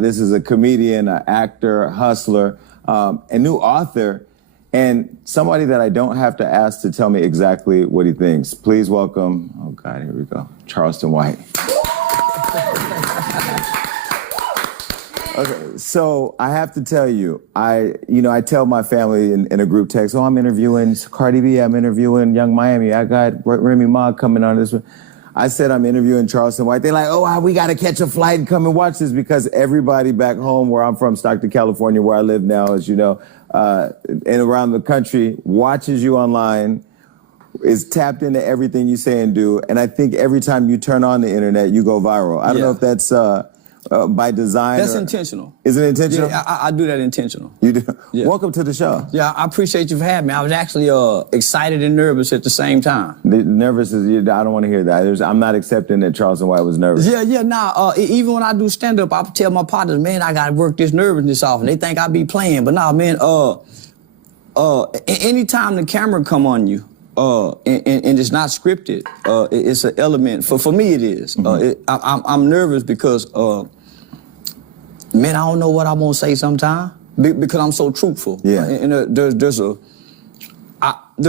This is a comedian, an actor, a hustler, a new author, and somebody that I don't have to ask to tell me exactly what he thinks. Please welcome, oh God, here we go, Charleston White. Okay, so I have to tell you, I tell my family in a group text, oh, I'm interviewing Cardi B, I'm interviewing Young Miami, I got Remy Ma coming on this one. I said I'm interviewing Charleston White. They're like, oh, we got to catch a flight and come and watch this, because everybody back home where I'm from, Stockton, California, where I live now, as you know, and around the country, watches you online, is tapped into everything you say and do. And I think every time you turn on the internet, you go viral. I don't know if that's by design. That's intentional. Is it intentional? Yeah, I do that intentional. You do? Yeah. Welcome to the show. Yeah, I appreciate you for having me. I was actually excited and nervous at the same time. Nervous is, I don't want to hear that. I'm not accepting that Charleston White was nervous. Even when I do stand-up, I tell my partners, man, I got to work this nervousness off, and they think I be playing. But nah, man, anytime the camera come on you, and it's not scripted, it's an element, for me it is. I'm nervous because, man, I don't know what I'm gonna say sometimes because I'm so truthful. Yeah. And there's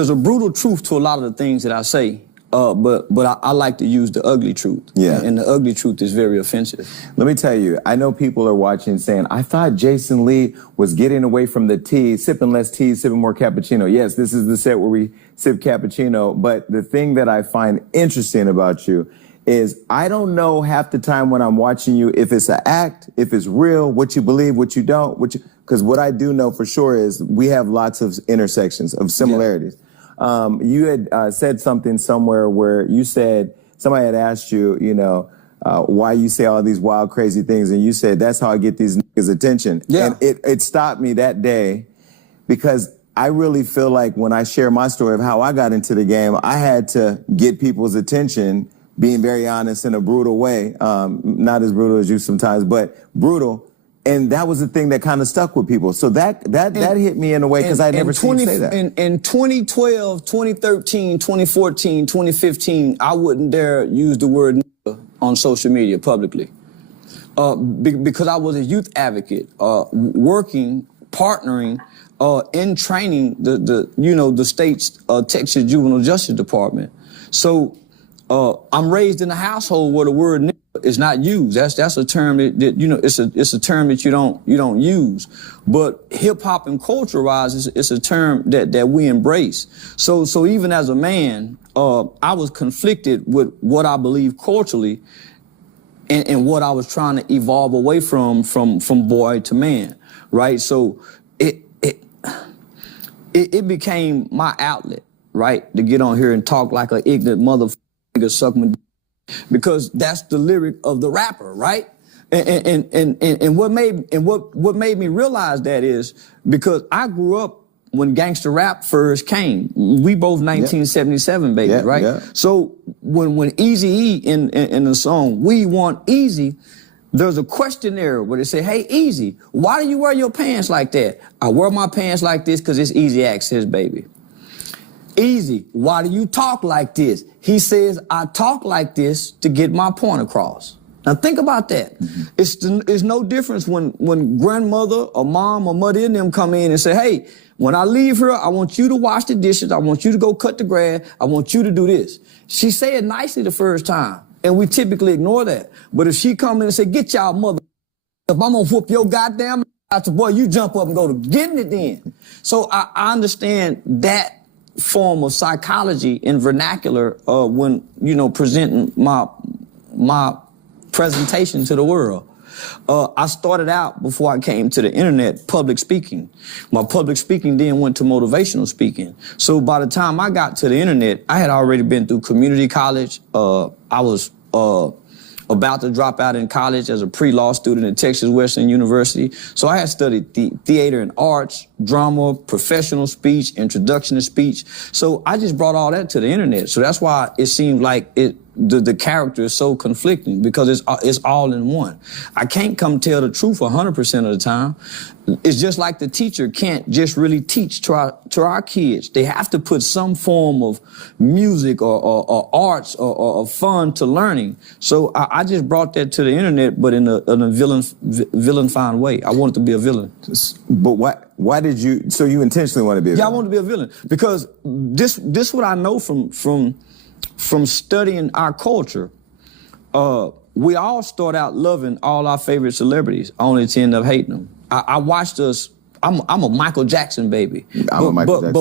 a brutal truth to a lot of the things that I say, but I like to use the ugly truth. Yeah. And the ugly truth is very offensive. Let me tell you, I know people are watching saying, I thought Jason Lee was getting away from the tea, sipping less tea, sipping more cappuccino. Yes, this is the set where we sip cappuccino, but the thing that I find interesting about you is I don't know half the time when I'm watching you if it's an act, if it's real, what you believe, what you don't, because what I do know for sure is we have lots of intersections of similarities. Yeah. You had said something somewhere where you said, somebody had asked you, why you say all these wild, crazy things, and you said, that's how I get these niggas' attention. Yeah. And it stopped me that day, because I really feel like when I share my story of how I got into the game, I had to get people's attention, being very honest in a brutal way, not as brutal as you sometimes, but brutal. And that was the thing that kind of stuck with people. So that hit me in a way, because I'd never seen you say that. In 2012, 2013, 2014, 2015, I wouldn't dare use the word nigga on social media publicly. Because I was a youth advocate, working, partnering, in training the state's Texas Juvenile Justice Department. So I'm raised in a household where the word nigga is not used. That's a term that it's a term that you don't use. But hip hop and culture wise, it's a term that we embrace. So even as a man, I was conflicted with what I believe culturally and what I was trying to evolve away from boy to man, right? So it became my outlet, right, to get on here and talk like an ignorant motherfucker, suck my dick, because that's the lyric of the rapper, right? And what made me realize that is because I grew up when gangster rap first came. We both 1977 babies, right? Yeah. So when Eazy-E in the song "We Want Easy," there's a questionnaire where they say, hey, Eazy, why do you wear your pants like that? I wear my pants like this because it's easy access, baby. Eazy, why do you talk like this? He says, I talk like this to get my point across. Now think about that. Mm-hmm. It's no difference when grandmother or mom or mother and them come in and say, hey, when I leave here, I want you to wash the dishes. I want you to go cut the grass. I want you to do this. She say it nicely the first time, and we typically ignore that. But if she come in and say, get y'all mother, if I'm gonna whoop your goddamn ass, boy, you jump up and go to getting it then. So I understand that form of psychology in vernacular when, presenting my presentation to the world. I started out, before I came to the internet, public speaking. My public speaking then went to motivational speaking. So by the time I got to the internet, I had already been through community college. I was about to drop out in college as a pre-law student at Texas Western University. So I had studied theater and arts, drama, professional speech, introduction to speech. So I just brought all that to the internet. So that's why it seemed like the character is so conflicting because it's all in one. I can't come tell the truth 100% of the time. It's just like the teacher can't just really teach to our kids. They have to put some form of music or arts or fun to learning. So I just brought that to the internet, but in a villain-fine way. I wanted to be a villain. But why did you? So you intentionally want to be a villain? Yeah, I wanted to be a villain because this what I know from studying our culture. We all start out loving all our favorite celebrities, only to end up hating them. I watched us. I'm a Michael Jackson baby. I'm a Michael Jackson.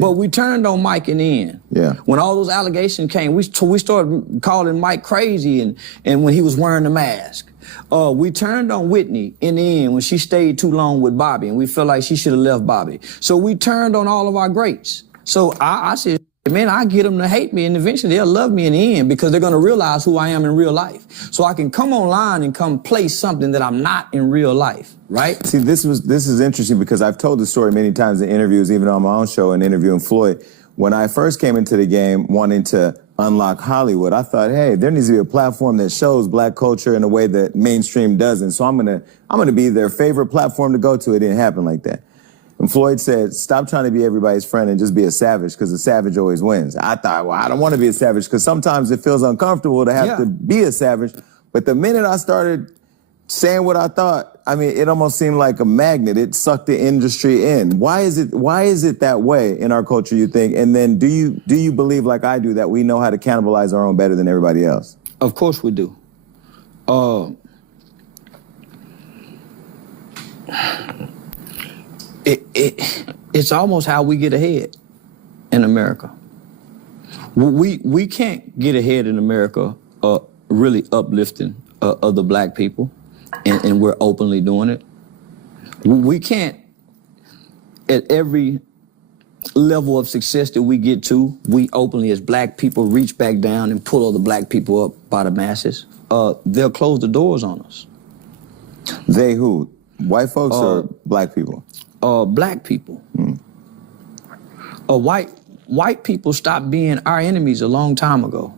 But we turned on Mike in the end. Yeah. When all those allegations came, we started calling Mike crazy, and when he was wearing the mask. We turned on Whitney in the end when she stayed too long with Bobby, and we felt like she should have left Bobby. So we turned on all of our greats. So I said, man, I get them to hate me, and eventually they'll love me in the end because they're going to realize who I am in real life. So I can come online and come play something that I'm not in real life, right? See, this is interesting because I've told the story many times in interviews, even on my own show and interviewing Floyd. When I first came into the game wanting to unlock Hollywood, I thought, hey, there needs to be a platform that shows black culture in a way that mainstream doesn't. So I'm gonna be their favorite platform to go to. It didn't happen like that. And Floyd said, stop trying to be everybody's friend and just be a savage because a savage always wins. I thought, well, I don't want to be a savage because sometimes it feels uncomfortable to have to be a savage. But the minute I started saying what I thought, I mean, it almost seemed like a magnet. It sucked the industry in. Why is it that way in our culture, you think? And then do you believe, like I do, that we know how to cannibalize our own better than everybody else? Of course we do. It's almost how we get ahead in America. We can't get ahead in America really uplifting other black people, and we're openly doing it. We can't, at every level of success that we get to, we openly as black people reach back down and pull other black people up by the masses. They'll close the doors on us. They who? White folks or black people? Black people. White people stopped being our enemies a long time ago.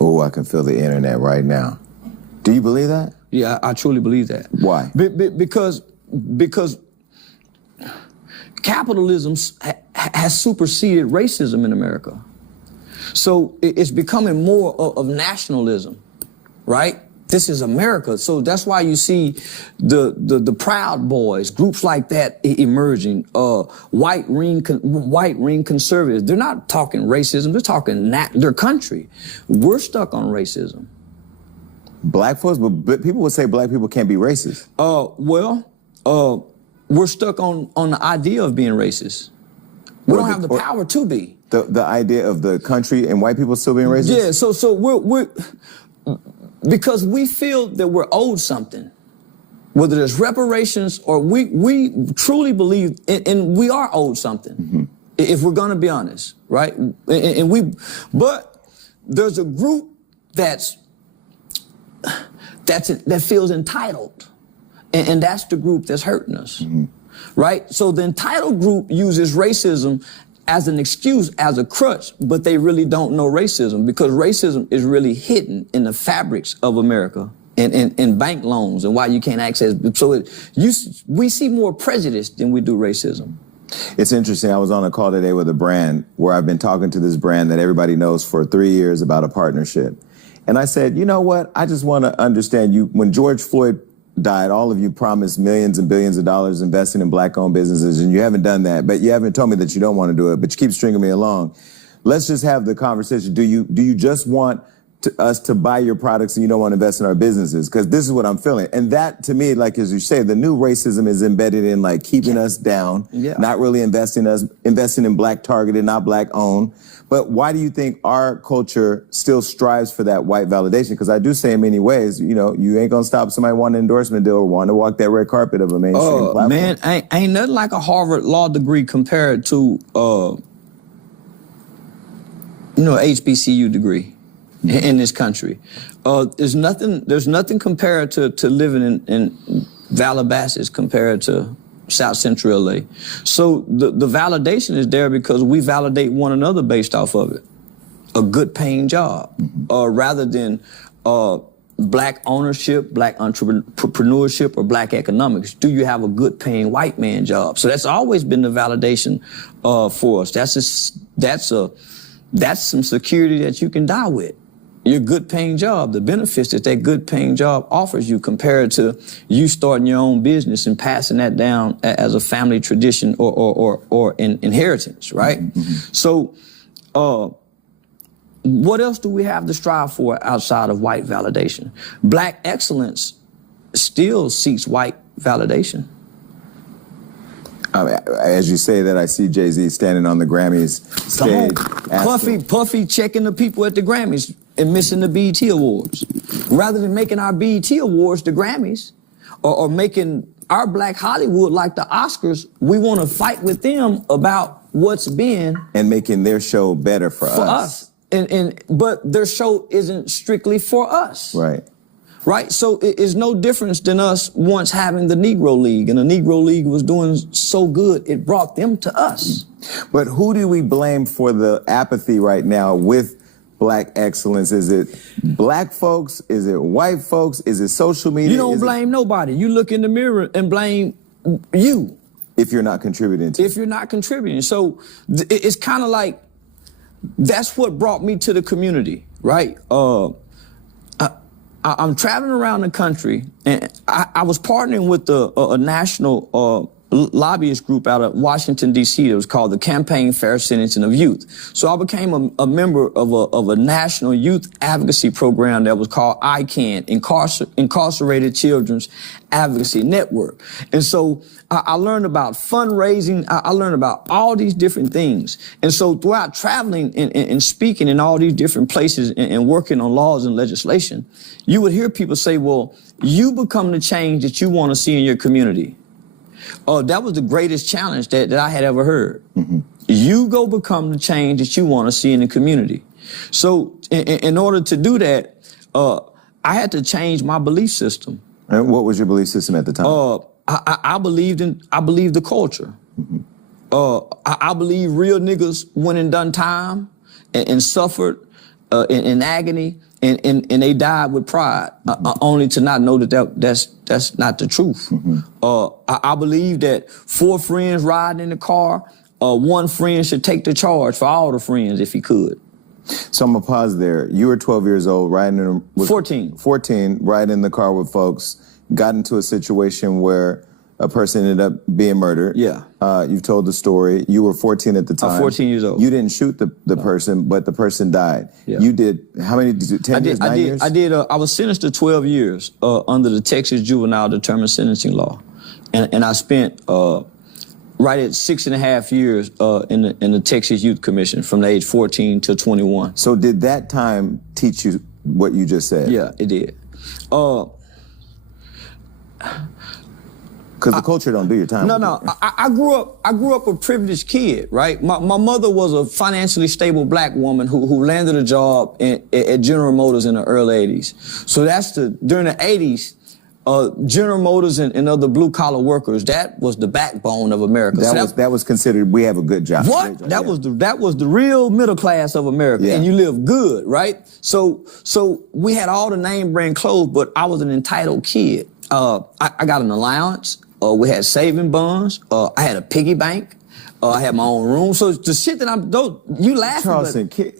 Oh, I can feel the internet right now. Do you believe that? Yeah, I truly believe that. Why? Because capitalism has superseded racism in America. So it's becoming more of nationalism, right? This is America. So that's why you see the Proud Boys, groups like that emerging, white ring conservatives. They're not talking racism, they're talking their country. We're stuck on racism. Black folks, but people would say black people can't be racist. We're stuck on the idea of being racist. We don't have the power to be. The idea of the country and white people still being racist? Yeah, so we're because we feel that we're owed something, whether there's reparations or we truly believe, and we are owed something, if we're going to be honest, right? But there's a group that feels entitled, and that's the group that's hurting us, right? So the entitled group uses racism as an excuse, as a crutch, but they really don't know racism because racism is really hidden in the fabrics of America and bank loans and why you can't access. So we see more prejudice than we do racism. It's interesting. I was on a call today with a brand where I've been talking to this brand that everybody knows for 3 years about a partnership. And I said, you know what? I just want to understand you. When George Floyd died, all of you promised millions and billions of dollars investing in black-owned businesses, and you haven't done that. But you haven't told me that you don't want to do it, but you keep stringing me along. Let's just have the conversation. Do you just want us to buy your products and you don't want to invest in our businesses? Because this is what I'm feeling. And that, to me, like as you say, the new racism is embedded in like keeping us down, not really investing in black targeted, not black owned. But why do you think our culture still strives for that white validation? Because I do say in many ways, you know, you ain't gonna stop somebody wanting an endorsement deal or wanting to walk that red carpet of a mainstream platform. Man, ain't nothing like a Harvard law degree compared to, HBCU degree in this country. There's nothing compared to living in Calabasas compared to South Central LA. So the validation is there because we validate one another based off of it. a good paying job, rather than black ownership, black entrepreneurship, or black economics? Do you have a good paying white man job? So that's always been the validation for us. That's some security that you can die with. Your good paying job, the benefits that good paying job offers you compared to you starting your own business and passing that down as a family tradition or an inheritance, right? So what else do we have to strive for outside of white validation? Black excellence still seeks white validation. As you say that, I see Jay-Z standing on the Grammys stage. Puffy checking the people at the Grammys and missing the BET Awards. Rather than making our BET Awards the Grammys or making our Black Hollywood like the Oscars, we want to fight with them about what's been. And making their show better for us. But their show isn't strictly for us. Right. Right? So it's no difference than us once having the Negro League, and the Negro League was doing so good, it brought them to us. But who do we blame for the apathy right now with black excellence? Is it black folks? Is it white folks? Is it social media? You don't blame nobody. You look in the mirror and blame you. If you're not contributing to it. If you're not contributing. So it's kind of like, that's what brought me to the community, right? I'm traveling around the country, and I was partnering with a national lobbyist group out of Washington, D.C. It was called the Campaign Fair Sentencing of Youth. So I became a member of a national youth advocacy program that was called ICANN, Incarcerated Children's Advocacy Network. And so I learned about fundraising. I learned about all these different things. And so throughout traveling and speaking in all these different places and working on laws and legislation, you would hear people say, well, you become the change that you want to see in your community. That was the greatest challenge that I had ever heard. You go become the change that you want to see in the community. So in order to do that, I had to change my belief system. And what was your belief system at the time? I believed the culture. I believe real niggas went and done time and suffered in agony, and they died with pride, only to not know that's not the truth. I believe that 4 friends riding in the car, one friend should take the charge for all the friends if he could. So I'm gonna pause there. You were 12 years old, riding in 14, riding in the car with folks, got into a situation where a person ended up being murdered. Yeah. You've told the story. You were 14 at the time. I'm 14 years old. You didn't shoot the person, but the person died. Yeah. You did, how many, 10 years, 9 years? I was sentenced to 12 years under the Texas Juvenile Determined Sentencing Law. And I spent right at 6.5 years in the Texas Youth Commission from the age 14 to 21. So did that time teach you what you just said? Yeah, it did. Because the culture don't do your time. No. I grew up a privileged kid, right? My mother was a financially stable black woman who landed a job at General Motors in the early 80s. So during the 80s, General Motors and other blue collar workers, that was the backbone of America. That was considered, we have a good job. What? That was the real middle class of America, and you live good, right? So we had all the name brand clothes, but I was an entitled kid. I got an allowance. We had saving bonds. I had a piggy bank. I had my own room. So the shit that you laughing, Charleston,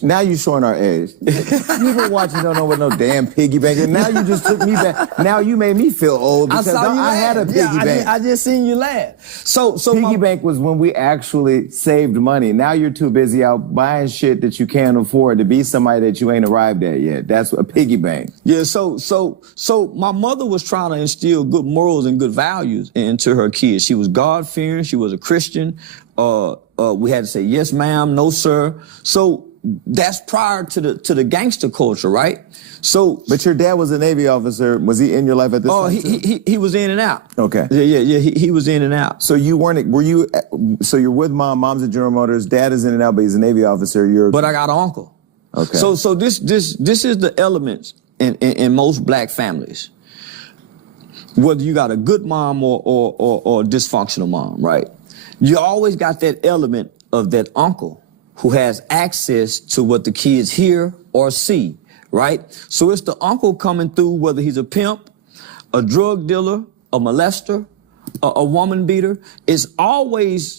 now you showing our age. People watching don't know what no damn piggy bank is. Now you just took me back. Now you made me feel old because I had a piggy bank. I just seen you laugh. So piggy bank was when we actually saved money. Now you're too busy out buying shit that you can't afford to be somebody that you ain't arrived at yet. That's a piggy bank. Yeah. So my mother was trying to instill good morals and good values into her kids. She was God-fearing. She was a Christian. We had to say yes, ma'am, no, sir. So that's prior to the gangster culture, right? So, but your dad was a Navy officer. Was he in your life at this time? Oh, he was in and out. Okay. Yeah. He was in and out. So so you're with mom. Mom's at General Motors. Dad is in and out, but he's a Navy officer. But I got an uncle. Okay. So this is the elements in most black families. Whether you got a good mom or a dysfunctional mom, right? You always got that element of that uncle who has access to what the kids hear or see, right? So it's the uncle coming through, whether he's a pimp, a drug dealer, a molester, a woman beater. It's always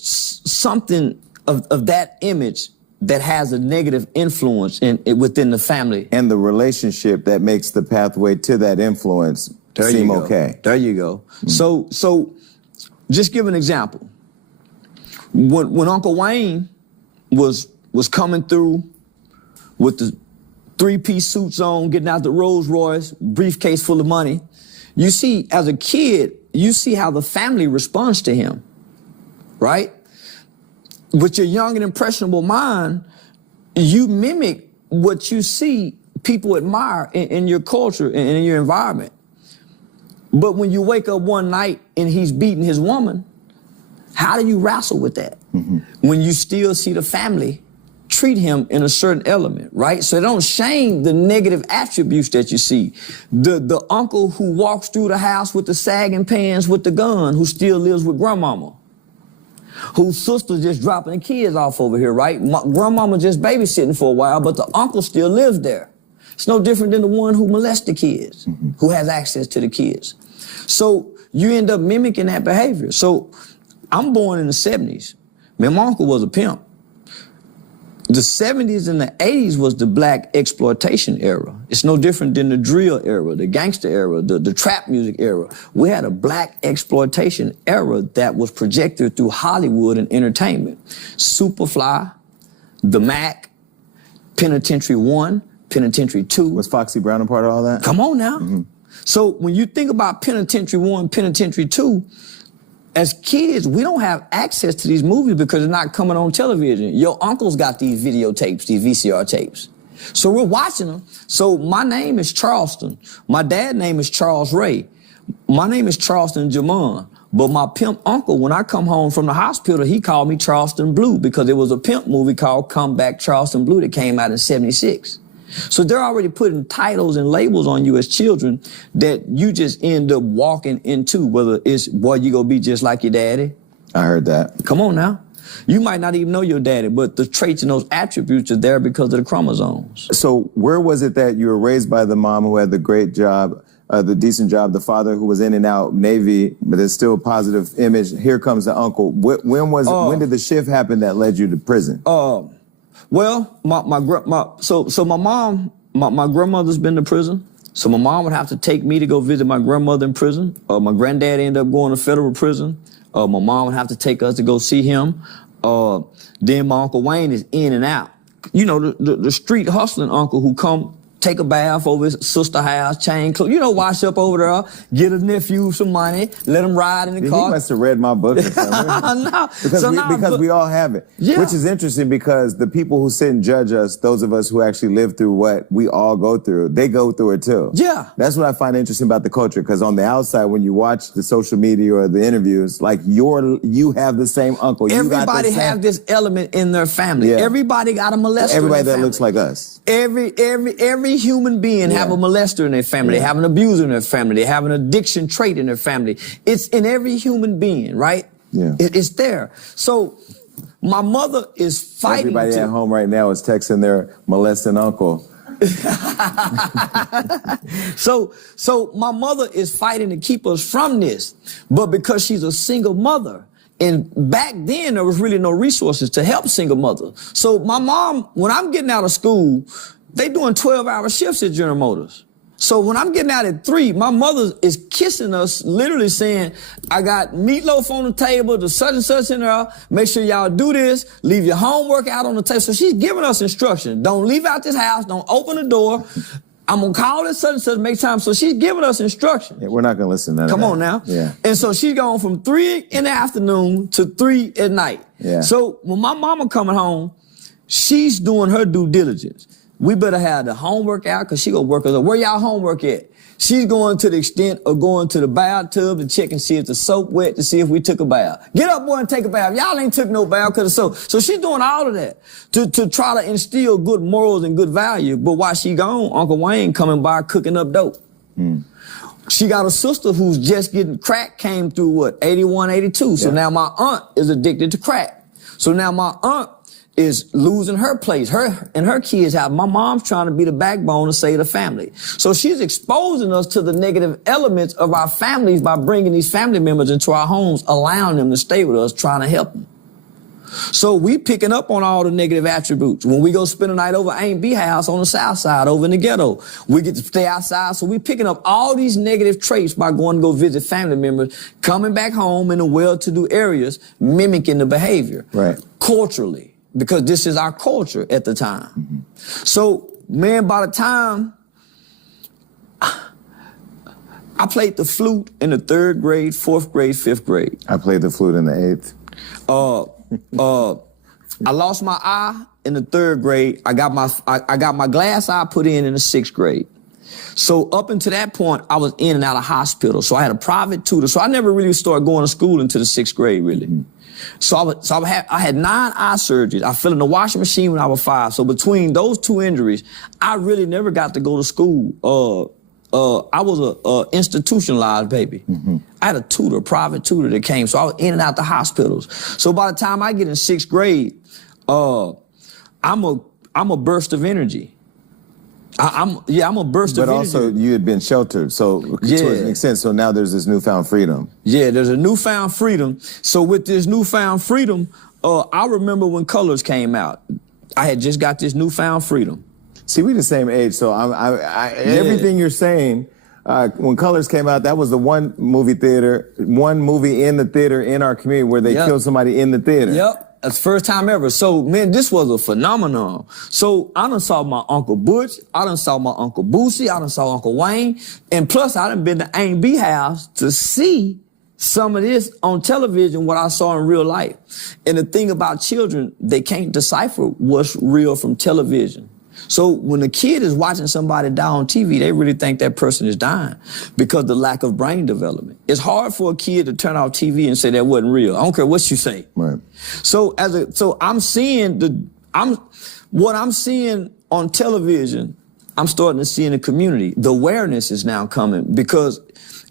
something of that image that has a negative influence within the family. And the relationship that makes the pathway to that influence seem okay. There you go. So just give an example. When Uncle Wayne was coming through with the 3-piece suits on, getting out the Rolls Royce, briefcase full of money, you see, as a kid, you see how the family responds to him, right? With your young and impressionable mind, you mimic what you see people admire in your culture and in your environment. But when you wake up one night and he's beating his woman, how do you wrestle with that? Mm-hmm. When you still see the family treat him in a certain element, right? So don't shame the negative attributes that you see. The uncle who walks through the house with the sagging pants with the gun, who still lives with grandmama, whose sister just dropping the kids off over here, right? Grandmama just babysitting for a while, but the uncle still lives there. It's no different than the one who molests the kids, mm-hmm. who has access to the kids. So you end up mimicking that behavior. So I'm born in the 70s. My uncle was a pimp. The 70s and the 80s was the black exploitation era. It's no different than the drill era, the gangster era, the trap music era. We had a black exploitation era that was projected through Hollywood and entertainment. Superfly, The Mac, Penitentiary 1, Penitentiary 2. Was Foxy Brown a part of all that? Come on now. Mm-hmm. So when you think about Penitentiary 1, Penitentiary 2, as kids, we don't have access to these movies because they're not coming on television. Your uncle's got these videotapes, these VCR tapes. So we're watching them. So my name is Charleston. My dad's name is Charles Ray. My name is Charleston Jamon. But my pimp uncle, when I come home from the hospital, he called me Charleston Blue because there was a pimp movie called Come Back Charleston Blue that came out in '76. So they're already putting titles and labels on you as children that you just end up walking into, whether it's, boy, you gonna be just like your daddy. I heard that. Come on now. You might not even know your daddy, but the traits and those attributes are there because of the chromosomes. So where was it that you were raised by the mom who had the great job, the decent job, the father who was in and out Navy, but there's still a positive image? Here comes the uncle. When did the shift happen that led you to prison? Well, my grandmother's been to prison. So my mom would have to take me to go visit my grandmother in prison. My granddad ended up going to federal prison. My mom would have to take us to go see him. Then my Uncle Wayne is in and out. You know, the street hustling uncle who come take a bath over his sister's house, change clothes, you know, wash up over there, get a nephew some money, let him ride in the car. He must have read my book or something. No. Because we all have it. Yeah. Which is interesting because the people who sit and judge us, those of us who actually live through what we all go through, they go through it too. Yeah. That's what I find interesting about the culture, because on the outside, when you watch the social media or the interviews, like you have the same uncle. Everybody have this element in their family. Yeah. Everybody got a molester. Everybody in their that family. Looks like us. Every human being have a molester in their family. They have an abuser in their family. They have an addiction trait in their family. It's in every human being, right? Yeah. It's there. So my mother is fighting. Everybody at home right now is texting their molesting uncle. So my mother is fighting to keep us from this, but because she's a single mother, and back then there was really no resources to help single mothers. So my mom, when I'm getting out of school, they doing 12-hour shifts at General Motors. So when I'm getting out at 3, my mother is kissing us, literally saying, I got meatloaf on the table, the such and such in there, make sure y'all do this, leave your homework out on the table. So she's giving us instruction. Don't leave out this house, don't open the door. I'm gonna call this such and such, make time. So she's giving us instruction. Yeah, we're not gonna listen to that. Come on now. Yeah. And so she's going from 3 in the afternoon to 3 at night. Yeah. So when my mama coming home, she's doing her due diligence. We better have the homework out because she gonna work us up. Where y'all homework at? She's going to the extent of going to the bathtub to check and see if the soap wet to see if we took a bath. Get up, boy, and take a bath. Y'all ain't took no bath because of soap. So she's doing all of that to try to instill good morals and good value. But while she gone, Uncle Wayne coming by cooking up dope. Mm. She got a sister who's just getting crack, came through 81, 82. So now my aunt is addicted to crack. So now my aunt is losing her place. Her and her kids have, my mom's trying to be the backbone to save the family. So she's exposing us to the negative elements of our families by bringing these family members into our homes, allowing them to stay with us, trying to help them. So we picking up on all the negative attributes. When we go spend a night over Aunt B house on the south side over in the ghetto, we get to stay outside. So we picking up all these negative traits by going to go visit family members, coming back home in the well-to-do areas, mimicking the behavior. Right. Culturally, because this is our culture at the time. Mm-hmm. So, man, by the time I played the flute in the 3rd grade, 4th grade, 5th grade. I played the flute in the 8th. I lost my eye in the 3rd grade. I got my glass eye put in the 6th grade. So up until that point, I was in and out of hospital. So I had a private tutor. So I never really started going to school until the 6th grade, really. Mm. So I had 9 eye surgeries. I fell in the washing machine when I was 5. So between those 2 injuries, I really never got to go to school. I was a institutionalized baby. Mm-hmm. I had a tutor, private tutor that came, so I was in and out the hospitals. So by the time I get in 6th grade, I'm a burst of energy. I'm a burst of energy. But also you had been sheltered, so to an extent, so now there's this newfound freedom. Yeah, there's a newfound freedom. So with this newfound freedom, I remember when Colors came out. I had just got this newfound freedom. See, we the same age, so everything you're saying, when Colors came out, that was the one movie in the theater in our community where they killed somebody in the theater. Yep, that's the first time ever. So, man, this was a phenomenon. So I done saw my Uncle Butch, I done saw my Uncle Boosie, I done saw Uncle Wayne, and plus I done been to Aunt B house to see some of this on television, what I saw in real life. And the thing about children, they can't decipher what's real from television. So when a kid is watching somebody die on TV, they really think that person is dying because of the lack of brain development. It's hard for a kid to turn off TV and say that wasn't real. I don't care what you say. Right. So I'm seeing what I'm seeing on television, I'm starting to see in the community. The awareness is now coming because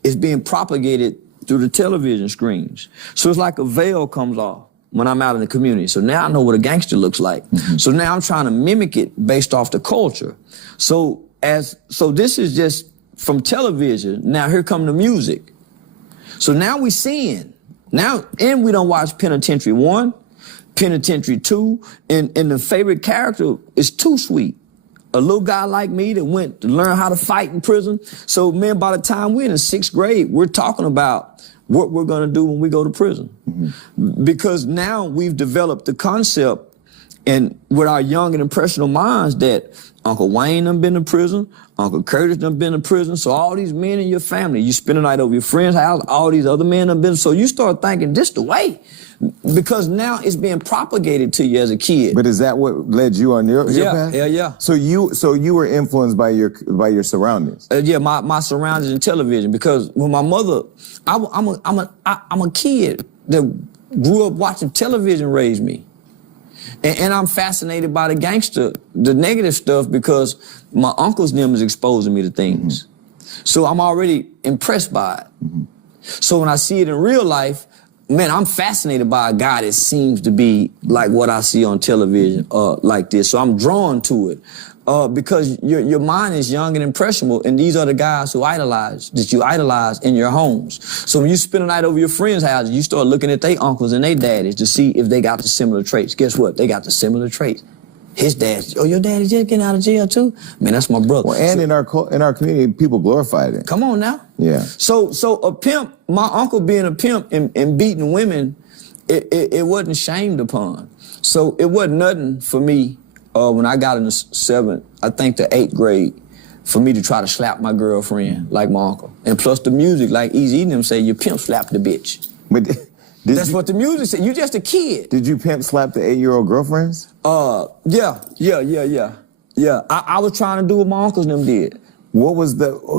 it's being propagated through the television screens. So it's like a veil comes off when I'm out in the community. So now I know what a gangster looks like. Mm-hmm. So now I'm trying to mimic it based off the culture. So this is just from television. Now here come the music. So now we seeing. Now, and we don't watch Penitentiary 1, Penitentiary 2, and the favorite character is Too Sweet. A little guy like me that went to learn how to fight in prison. So, man, by the time we're in the 6th grade, we're talking about what we're going to do when we go to prison. Mm-hmm. Because now we've developed the concept and with our young and impressionable minds that Uncle Wayne done been to prison, Uncle Curtis done been to prison, so all these men in your family, you spend the night over your friend's house, all these other men done been, so you start thinking this the way. Because now it's being propagated to you as a kid. But is that what led you on your path? Yeah. So you were influenced by your surroundings. My surroundings in television. Because when my mother, I'm a kid that grew up watching television raise me, and I'm fascinated by the negative stuff because my uncles and them is exposing me to things. Mm-hmm. So I'm already impressed by it. Mm-hmm. So when I see it in real life, man, I'm fascinated by a guy that seems to be like what I see on television, like this. So I'm drawn to it because your mind is young and impressionable, and these are the guys that you idolize in your homes. So when you spend a night over your friend's house, you start looking at their uncles and their daddies to see if they got the similar traits. Guess what? They got the similar traits. His dad, your daddy just getting out of jail too? Man, that's my brother. Well, and in our community, people glorified it. Come on now. Yeah. So a pimp, my uncle being a pimp and beating women, it wasn't shamed upon. So it wasn't nothing for me when I got in the 7th, I think the 8th grade, for me to try to slap my girlfriend like my uncle. And plus the music, like Easy and them say, your pimp slapped the bitch. But that's what the music said. You're just a kid. Did you pimp slap the 8-year-old girlfriends? Yeah. I was trying to do what my uncles and them did. What was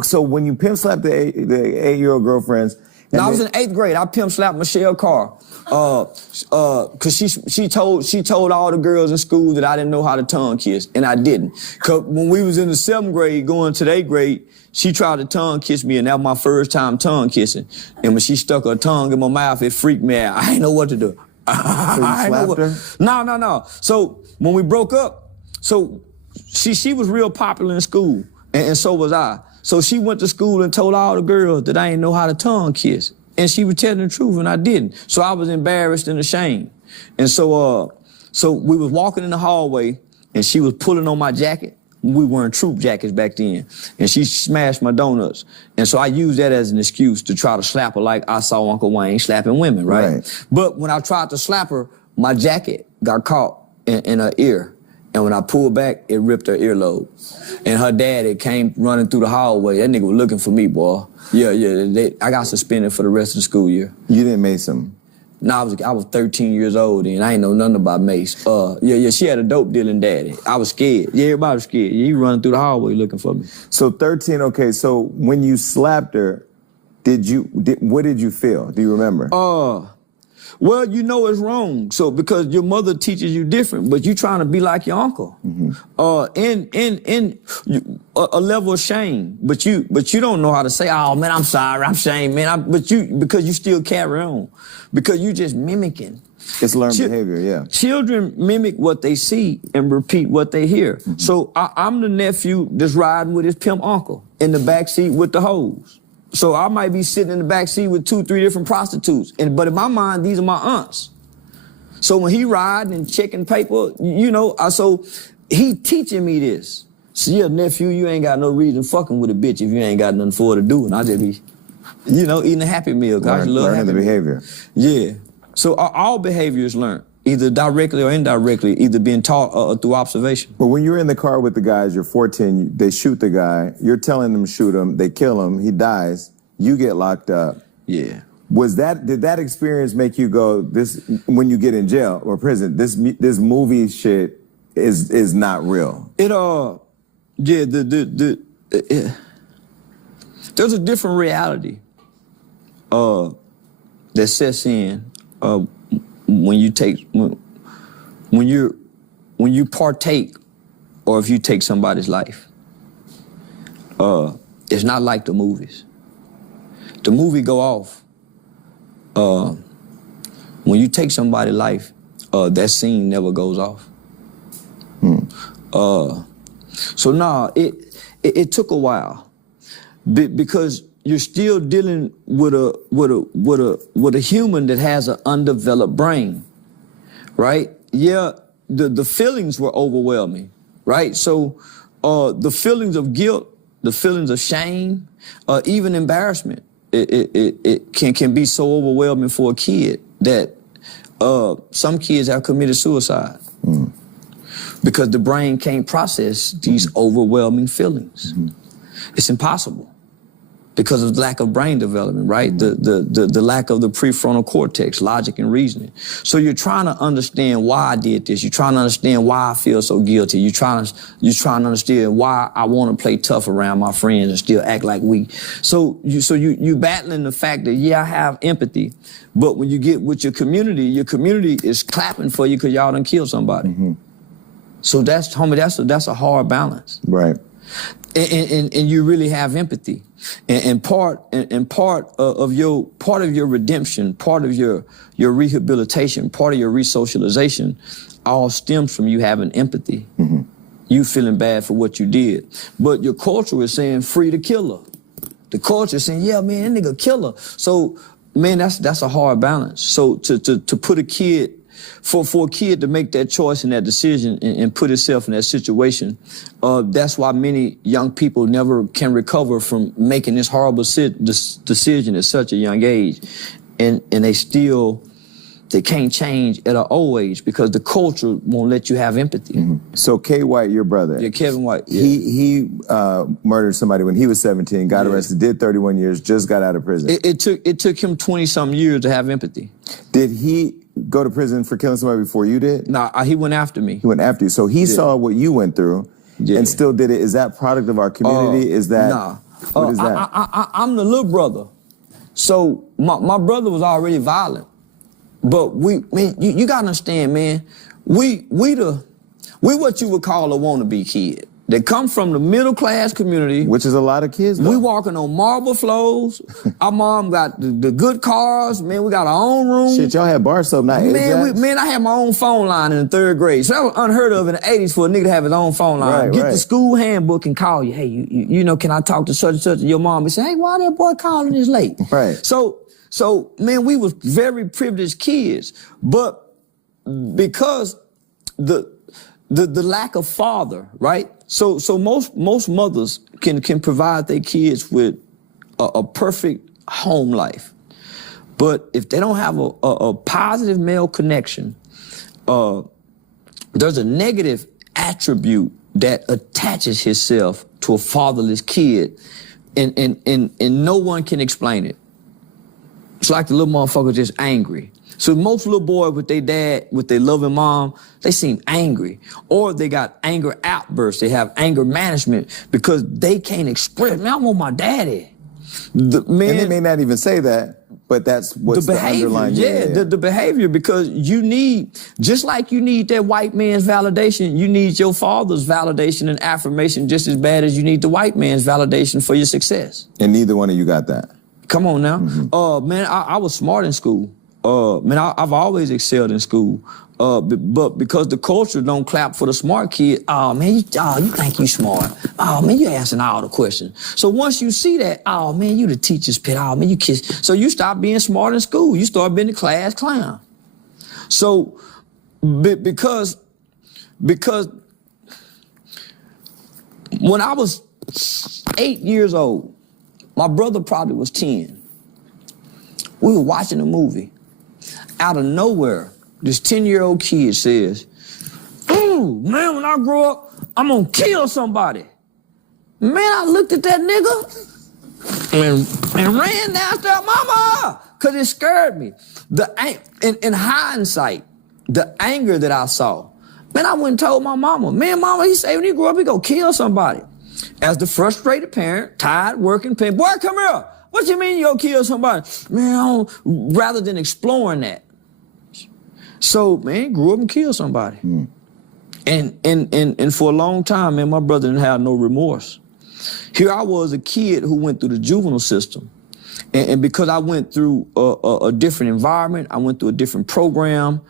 so when you pimp slapped the 8-year-old girlfriends? No, I was in 8th grade. I pimp slapped Michelle Carr. Cause she told all the girls in school that I didn't know how to tongue kiss, and I didn't. Cause when we was in the 7th grade going to the 8th grade, she tried to tongue kiss me, and that was my first time tongue kissing. And when she stuck her tongue in my mouth, it freaked me out. I didn't know what to do. So you slapped her? No. So when we broke up, so she was real popular in school, and so was I. So she went to school and told all the girls that I didn't know how to tongue kiss. And she was telling the truth, and I didn't. So I was embarrassed and ashamed. And so we was walking in the hallway, and she was pulling on my jacket. We were wearing troop jackets back then. And she smashed my donuts. And so I used that as an excuse to try to slap her like I saw Uncle Wayne slapping women, right? But when I tried to slap her, my jacket got caught in her ear. And when I pulled back, it ripped her earlobe. And her daddy came running through the hallway. That nigga was looking for me, boy. Yeah. I got suspended for the rest of the school year. You didn't mace him? No, I was 13 years old and I ain't know nothing about mace. She had a dope dealing daddy. I was scared. Yeah, everybody was scared. Yeah, he running through the hallway looking for me. So 13, okay, so when you slapped her, what did you feel? Do you remember? Well, you know it's wrong. So because your mother teaches you different, but you trying to be like your uncle. In a level of shame, but you don't know how to say, oh man, I'm sorry, I'm ashamed, man. Because you still carry on, because you just mimicking. It's learned behavior, yeah. Children mimic what they see and repeat what they hear. So I'm the nephew that's riding with his pimp uncle in the backseat with the hoes. So I might be sitting in the back seat with 2, 3 different prostitutes. But in my mind, these are my aunts. So when he riding and checking paper, so he teaching me this. So yeah, nephew, you ain't got no reason fucking with a bitch if you ain't got nothing for her to do. And I just be, eating a Happy Meal. Learning the behavior. Yeah. So all behavior is learned, either directly or indirectly, either being taught through observation. But when you're in the car with the guys, you're 14, they shoot the guy, you're telling them to shoot him, they kill him, he dies, you get locked up. Yeah. Did that experience make you go, when you get in jail or prison, this movie shit is not real? There's a different reality that sets in when you partake, or if you take somebody's life. It's not like the movies. The movie go off. When you take somebody's life, that scene never goes off. So it took a while, because you're still dealing with a human that has an undeveloped brain, right? Yeah, the feelings were overwhelming, right? So the feelings of guilt, the feelings of shame, even embarrassment, it can be so overwhelming for a kid that some kids have committed suicide. Because the brain can't process these overwhelming feelings. It's impossible because of the lack of brain development, right? The lack of the prefrontal cortex, logic and reasoning. So you're trying to understand why I did this. You're trying to understand why I feel so guilty. You're trying to understand why I want to play tough around my friends and still act like weak. So you battling the fact that, yeah, I have empathy, but when you get with your community is clapping for you because y'all done killed somebody. So that's a hard balance. Right. And you really have empathy. And part of your redemption, part of your rehabilitation, part of your resocialization all stems from you having empathy. You feeling bad for what you did. But your culture is saying free the killer. The culture is saying, yeah, man, that nigga killer. So, man, that's a hard balance. So to put a kid, for a kid to make that choice and that decision and put itself in that situation, that's why many young people never can recover from making this horrible decision at such a young age. And they can't change at an old age because the culture won't let you have empathy. So K. White, your brother. Yeah, Kevin White. Yeah. He murdered somebody when he was 17, got arrested, did 31 years, just got out of prison. It took him 20-something years to have empathy. Did he go to prison for killing somebody before you did? No, he went after me. He went after you. So he saw what you went through and still did it. Is that product of our community? Is that? Nah. What is that? I'm the little brother. So my brother was already violent. But you gotta understand, man, we what you would call a wannabe kid. They come from the middle class community. Which is a lot of kids, though. We walking on marble floors. Our mom got the good cars. Man, we got our own room. Shit, y'all had bar soap, not Ajax? Man, I had my own phone line in the 3rd grade. So that was unheard of in the 80s for a nigga to have his own phone line. Get the school handbook and call you. Hey, you know, can I talk to such and such? And your mom would say, hey, why that boy calling this late? Right. So, man, we was very privileged kids. But because the lack of father, right? So most mothers can provide their kids with a perfect home life. But if they don't have a positive male connection, there's a negative attribute that attaches itself to a fatherless kid, and no one can explain it. It's like the little motherfucker just angry. So most little boys with their dad, with their loving mom, they seem angry. Or they got anger outbursts. They have anger management because they can't express, man, I want my daddy. And they may not even say that, but that's what's the underlying. The behavior, because you need, just like you need that white man's validation, you need your father's validation and affirmation just as bad as you need the white man's validation for your success. And neither one of you got that. Come on now. Man, I was smart in school. Man, I've always excelled in school. But because the culture don't clap for the smart kid, oh man, you think you smart. Oh man, you asking all the questions. So once you see that, oh man, you the teacher's pet. Oh man, you kids. So you stop being smart in school. You start being the class clown. So because when I was 8 years old, my brother probably was 10. We were watching a movie. Out of nowhere, this 10-year-old kid says, ooh, man, when I grow up, I'm gonna kill somebody. Man, I looked at that nigga and ran downstairs, mama, because it scared me. In hindsight, the anger that I saw, man, I went and told my mama, man, mama, he said when he grew up, he gonna kill somebody. As the frustrated parent, tired, working, paying, boy, come here. What you mean you gonna kill somebody? Man, rather than exploring that. So, man, grew up and killed somebody. And for a long time, man, my brother didn't have no remorse. Here I was, a kid who went through the juvenile system. And because I went through a different environment, I went through a different program,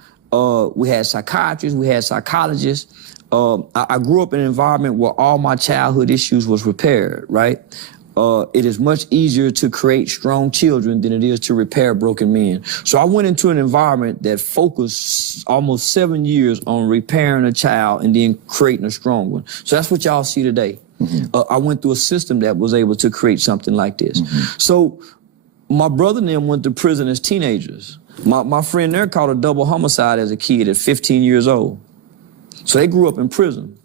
we had psychiatrists, we had psychologists. I grew up in an environment where all my childhood issues was repaired, right? It is much easier to create strong children than it is to repair broken men. So I went into an environment that focused almost 7 years on repairing a child and then creating a strong one. So that's what y'all see today. I went through a system that was able to create something like this. So my brother and them went to prison as teenagers. My friend there caught a double homicide as a kid at 15 years old. So they grew up in prison.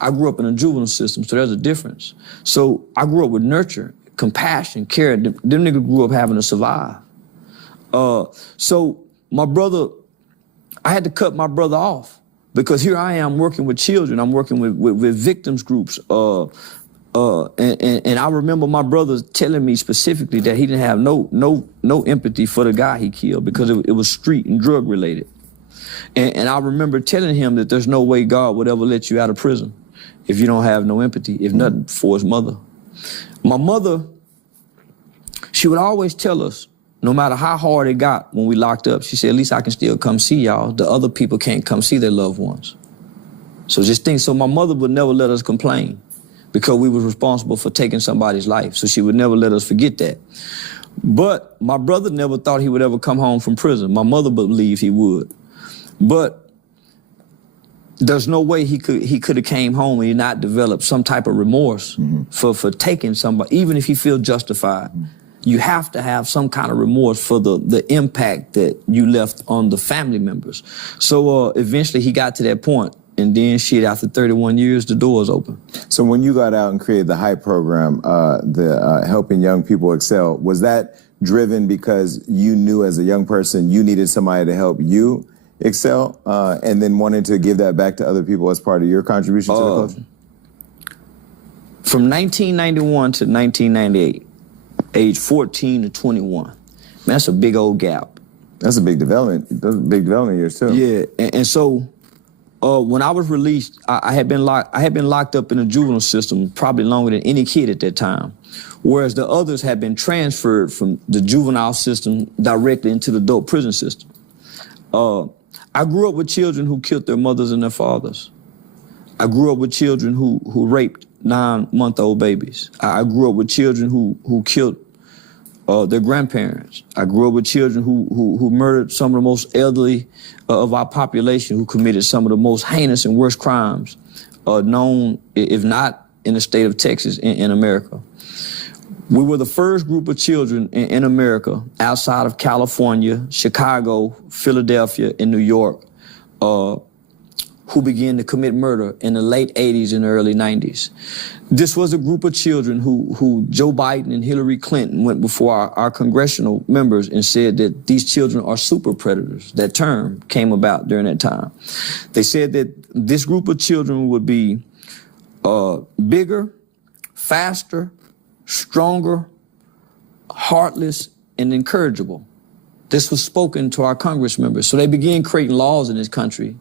I grew up in a juvenile system, so there's a difference. So I grew up with nurture, compassion, care. Them niggas grew up having to survive. So my brother, I had to cut my brother off because here I am working with children. I'm working with victims groups. And I remember my brother telling me specifically that he didn't have no empathy for the guy he killed because it was street and drug related. And I remember telling him that there's no way God would ever let you out of prison if you don't have no empathy, if nothing, for his mother. My mother, she would always tell us, no matter how hard it got when we locked up, she said, at least I can still come see y'all. The other people can't come see their loved ones. So just think, so my mother would never let us complain because we were responsible for taking somebody's life. So she would never let us forget that. But my brother never thought he would ever come home from prison. My mother believed he would. But there's no way he could have came home and he not developed some type of remorse for taking somebody, even if he feels justified. You have to have some kind of remorse for the impact that you left on the family members. So eventually he got to that point, and then shit, after 31 years, the doors open. So when you got out and created the HYPE program, the helping young people excel, was that driven because you knew as a young person you needed somebody to help you excel, and then wanted to give that back to other people as part of your contribution to the culture? From 1991 to 1998, age 14 to 21, man, that's a big old gap. That's a big development. Those are big development years too. Yeah, and so when I was released, I had been locked up in the juvenile system probably longer than any kid at that time, whereas the others had been transferred from the juvenile system directly into the adult prison system. I grew up with children who killed their mothers and their fathers. I grew up with children who raped 9-month-old babies. I grew up with children who killed their grandparents. I grew up with children who murdered some of the most elderly of our population, who committed some of the most heinous and worst crimes known, if not in the state of Texas, in America. We were the first group of children in America, outside of California, Chicago, Philadelphia, and New York, who began to commit murder in the late 80s and early 90s. This was a group of children who Joe Biden and Hillary Clinton went before our congressional members and said that these children are super predators. That term came about during that time. They said that this group of children would be bigger, faster, stronger, heartless, and incorrigible. This was spoken to our Congress members. So they began creating laws in this country,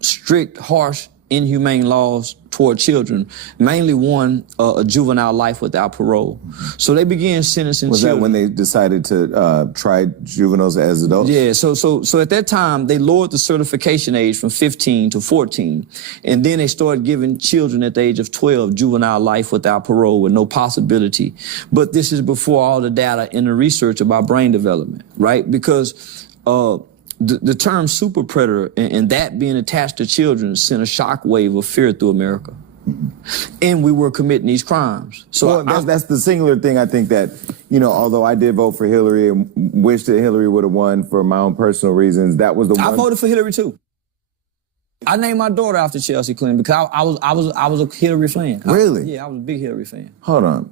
strict, harsh, inhumane laws toward children, mainly one, a juvenile life without parole. So they began sentencing Was children. that when they decided to try juveniles as adults? Yeah, so at that time, they lowered the certification age from 15 to 14, and then they started giving children at the age of 12 juvenile life without parole with no possibility. But this is before all the data and the research about brain development, right? Because the term super predator and that being attached to children sent a shockwave of fear through America. And we were committing these crimes. So well, that's the singular thing I think that, you know, although I did vote for Hillary and wish that Hillary would have won for my own personal reasons, that was the one. I voted for Hillary too. I named my daughter after Chelsea Clinton because I was a Hillary fan. Really? I was a big Hillary fan. Hold on.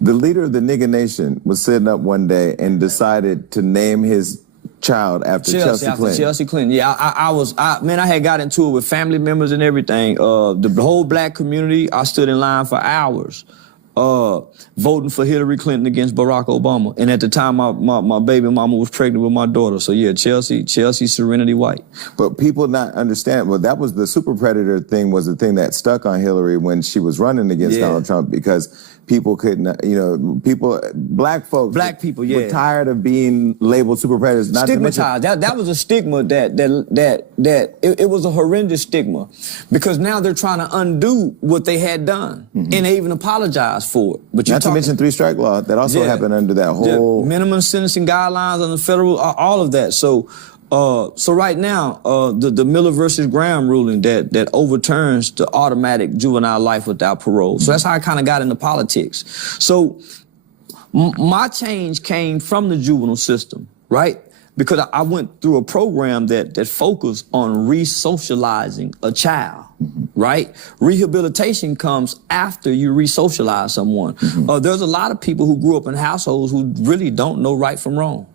The leader of the nigga nation was sitting up one day and decided to name his child after Chelsea Clinton. Chelsea Clinton. Yeah, I had got into it with family members and everything. The whole black community, I stood in line for hours voting for Hillary Clinton against Barack Obama. And at the time, my baby mama was pregnant with my daughter. So yeah, Chelsea Serenity White. But people not understand, well, that was the super predator thing, was the thing that stuck on Hillary when she was running against Donald Trump, because people couldn't, you know, black folks. Black people, were tired of being labeled super predators. Not stigmatized. That was a stigma that it was a horrendous stigma, because now they're trying to undo what they had done, and they even apologize for it. But not to mention 3-strike law that also happened under that whole minimum sentencing guidelines on the federal, all of that. So right now, the Miller versus Graham ruling that overturns the automatic juvenile life without parole. So that's how I kind of got into politics. So my change came from the juvenile system, right? Because I went through a program that focused on re-socializing a child, right? Rehabilitation comes after you re-socialize someone. There's a lot of people who grew up in households who really don't know right from wrong.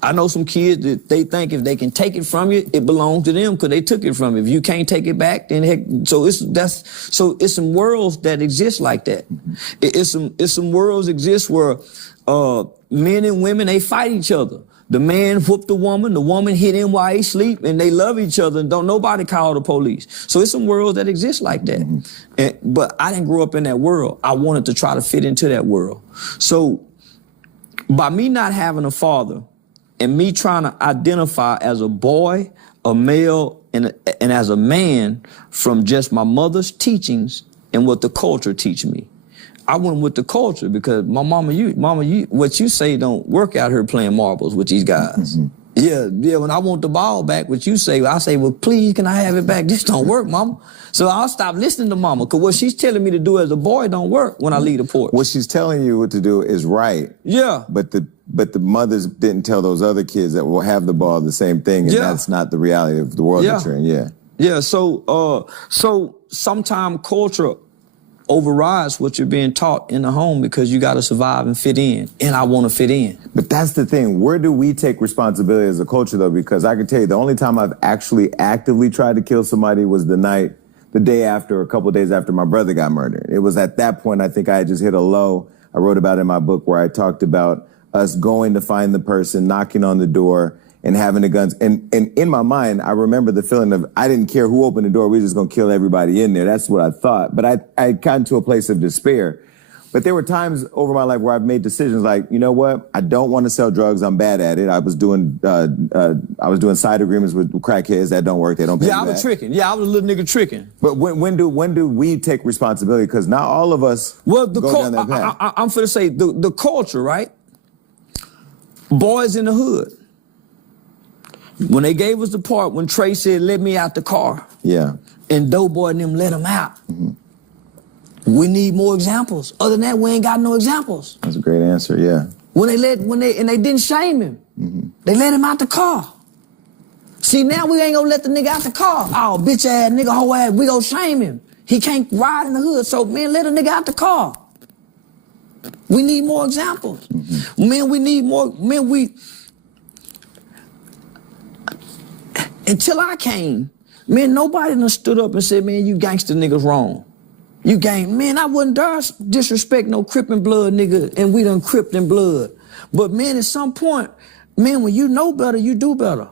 I know some kids that they think if they can take it from you, it belongs to them because they took it from you. If you can't take it back, then heck, so it's some worlds that exist like that. It's some worlds exist where men and women, they fight each other. The man whooped the woman hit him while he sleep, and they love each other and don't nobody call the police. So it's some worlds that exist like that. But I didn't grow up in that world. I wanted to try to fit into that world. So by me not having a father, and me trying to identify as a boy, a male, and as a man from just my mother's teachings and what the culture teach me. I went with the culture because my mama, what you say don't work out here playing marbles with these guys. Yeah, when I want the ball back, what you say, I say, well, please, can I have it back? This don't work, mama. So I'll stop listening to mama, because what she's telling me to do as a boy don't work when I leave the porch. What she's telling you what to do is right. Yeah. But the mothers didn't tell those other kids that will have the ball the same thing, and that's not the reality of the world that you're in. Yeah, so sometimes culture overrides what you're being taught in the home, because you got to survive and fit in, and I want to fit in. But that's the thing. Where do we take responsibility as a culture, though? Because I can tell you, the only time I've actually actively tried to kill somebody was the day after, a couple of days after my brother got murdered. It was at that point I think I had just hit a low. I wrote about it in my book where I talked about us going to find the person, knocking on the door, and having the guns. And in my mind, I remember the feeling of, I didn't care who opened the door. We're just going to kill everybody in there. That's what I thought. But I got into a place of despair. But there were times over my life where I've made decisions like, you know what? I don't want to sell drugs. I'm bad at it. I was doing side agreements with crackheads that don't work. They don't pay me I was back. tricking. Yeah, I was a little nigga tricking. But when do we take responsibility? Because not all of us go down that path. I'm finna say the culture, right? Boys in the hood. When they gave us the part when Trey said, "Let me out the car." Yeah. And Doughboy and them let him out. We need more examples. Other than that, we ain't got no examples. That's a great answer, yeah. And they didn't shame him. They let him out the car. See, now we ain't gonna let the nigga out the car. Oh, bitch ass nigga, hoe ass, we gonna shame him. He can't ride in the hood, so man, let a nigga out the car. We need more examples. Man, we need more, until I came, man, nobody done stood up and said, man, you gangster niggas wrong. You gang, man, I wouldn't dare disrespect no Crip and Blood nigga, and we done Cripped and Blood. But man, at some point, man, when you know better, you do better.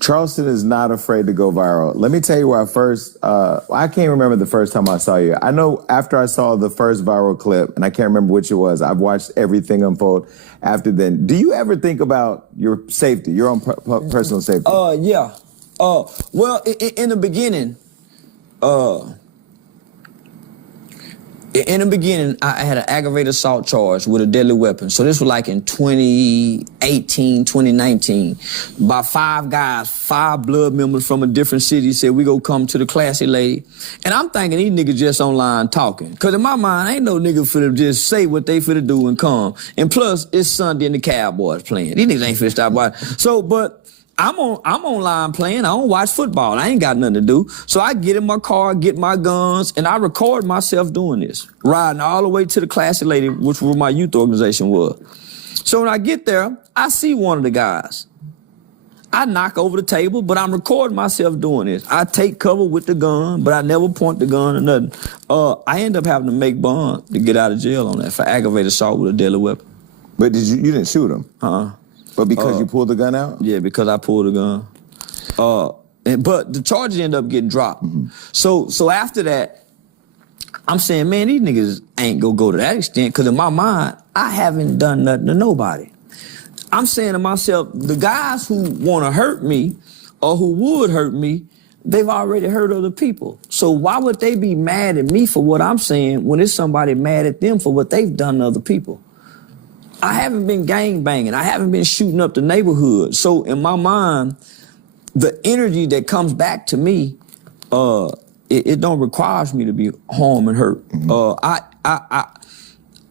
Charleston is not afraid to go viral. Let me tell you where I can't remember the first time I saw you. I know after I saw the first viral clip, and I can't remember which it was, I've watched everything unfold after then. Do you ever think about your safety, your own personal safety? Yeah. Well, in the beginning, I had an aggravated assault charge with a deadly weapon. So this was like in 2018, 2019. About 5 guys, 5 blood members from a different city said, we go come to the classy lady. And I'm thinking these niggas just online talking. Because in my mind, ain't no nigga finna just say what they finna do and come. And plus, it's Sunday and the Cowboys playing. These niggas ain't finna stop watching. So, but I'm online playing. I don't watch football. I ain't got nothing to do. So I get in my car, get my guns, and I record myself doing this, riding all the way to the classy lady, which where my youth organization was. So when I get there, I see one of the guys. I knock over the table, but I'm recording myself doing this. I take cover with the gun, but I never point the gun or nothing. I end up having to make bond to get out of jail on that for aggravated assault with a deadly weapon. But you didn't shoot him? But because you pulled the gun out? Yeah, because I pulled the gun. But the charges ended up getting dropped. So after that, I'm saying, man, these niggas ain't gonna go to that extent, because in my mind, I haven't done nothing to nobody. I'm saying to myself, the guys who wanna hurt me or who would hurt me, they've already hurt other people. So why would they be mad at me for what I'm saying when it's somebody mad at them for what they've done to other people? I haven't been gang banging. I haven't been shooting up the neighborhood. So in my mind, the energy that comes back to me, it don't require me to be harmed and hurt.